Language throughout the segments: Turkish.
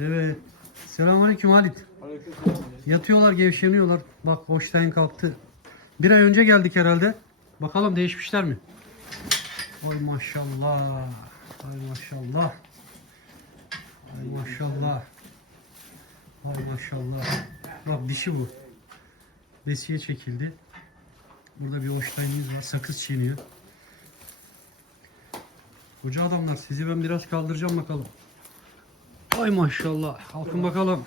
Evet. Selamünaleyküm Halit. Yatıyorlar, gevşeniyorlar. Bak Hoştayn kalktı. Bir ay önce geldik herhalde. Bakalım değişmişler mi? Oy maşallah. Ay maşallah. Ay maşallah. Ay maşallah. Bak dişi bu. Besiye çekildi. Burada bir Hoştayn'imiz var. Sakız çiğniyor. Koca adamlar sizi ben biraz kaldıracağım bakalım. Ay maşallah. Kalkın bakalım.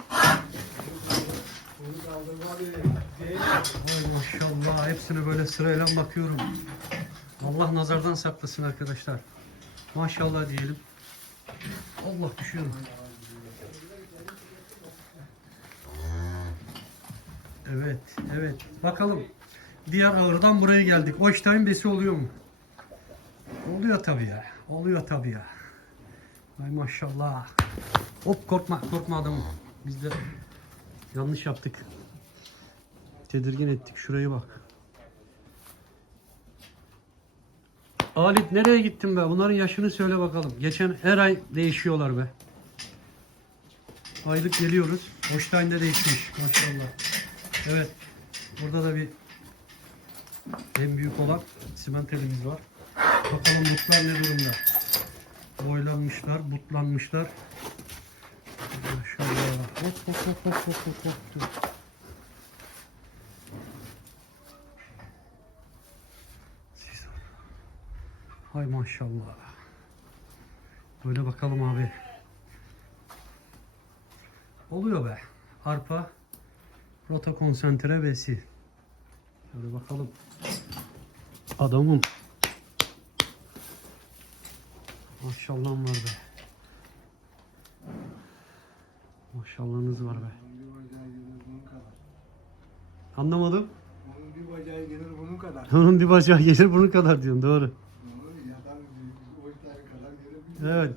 Ay maşallah. Hepsine böyle sırayla bakıyorum. Allah nazardan saklasın arkadaşlar. Maşallah diyelim. Allah düşüyorum. Evet, evet. Bakalım. Diğer ağırdan buraya geldik. Oystein besi oluyor mu? Oluyor tabii ya. Oluyor tabii ya. Ay maşallah. Hop korkma, korkma adamım. Biz de yanlış yaptık. Tedirgin ettik. Şuraya bak. Halit nereye gittin be? Bunların yaşını söyle bakalım. Geçen her ay değişiyorlar be. Aylık geliyoruz. Hoştayn de değişmiş maşallah. Evet. Burada da bir en büyük olan simentelimiz var. Bakalım butlar ne durumda? Boylanmışlar, butlanmışlar. Hop hop hop hop hop hop hop. Dur. Hay maşallah. Böyle bakalım abi. Oluyor be. Arpa, rota konsantre besi. Şöyle bakalım. Adamım. Maşallahım var be. Maşallahınız var be. Bir bacağı gelir bunun kadar. Anlamadım. Onun bir bacağı gelir bunun kadar. Onun bir bacağı gelir bunun kadar diyorsun doğru. Onun yatar işler kadar gelebilir. Evet.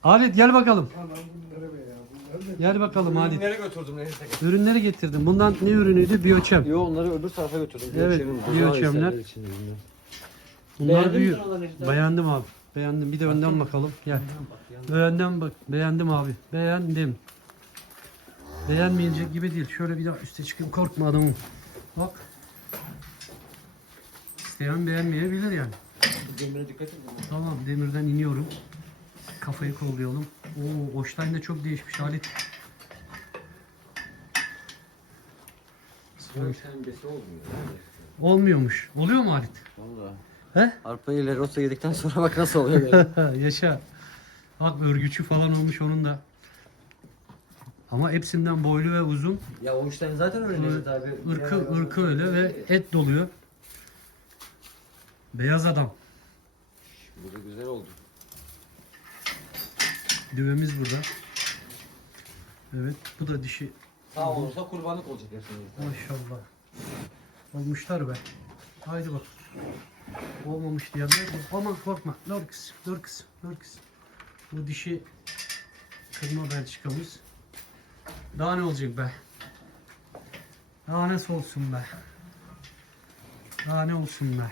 Halit gel bakalım. Anam bunları be ya. Bunları da Gel bakalım Halit. Nereye götürdüm neyse. Ürünleri getirdim. Bundan ne ürünüydü? Biyoçem. Yo onları öbür tarafa götürdüm. Evet, biyoçemler. bunlar. Beğendin mi büyük. işte? Beğendim abi. Beğendim. Bir de önden bakalım. Gel. Önden bak. Beğendim abi. Beğendim. Beğenmeyecek gibi değil. Şöyle bir daha üste çıkayım. Korkma adamım. Bak. İsteyen beğenmeyebilir yani. Demire dikkat et. Tamam demirden iniyorum. Kafayı kollayalım. Oo Oştayn da çok değişmiş Halit. Besi olmuyor. Olmuyormuş. Oluyor mu Halit? Valla. He? Arpa ile rota yedikten sonra bak nasıl oluyor. böyle. Yaşa. Bak örgüçü falan olmuş onun da. Ama hepsinden boylu ve uzun. ya o işten zaten Necdet abi. Irkı, Yani- ırkı öyle ve et doluyor. Beyaz adam. Bu da güzel oldu. Düvemiz burada. Evet bu da dişi. Sağ olursa kurbanlık olacak hepsinin. Maşallah. Olmuşlar be. Haydi bak. Olmamış diyenler. Aman korkma. Dur kız. Dur kız. Dur kız. Bu dişi kırma belçikamız. Daha ne olacak be? Daha ne olsun be? Daha ne olsun be?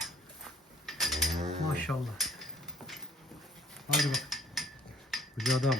Maşallah. Hadi bak. Koca adam.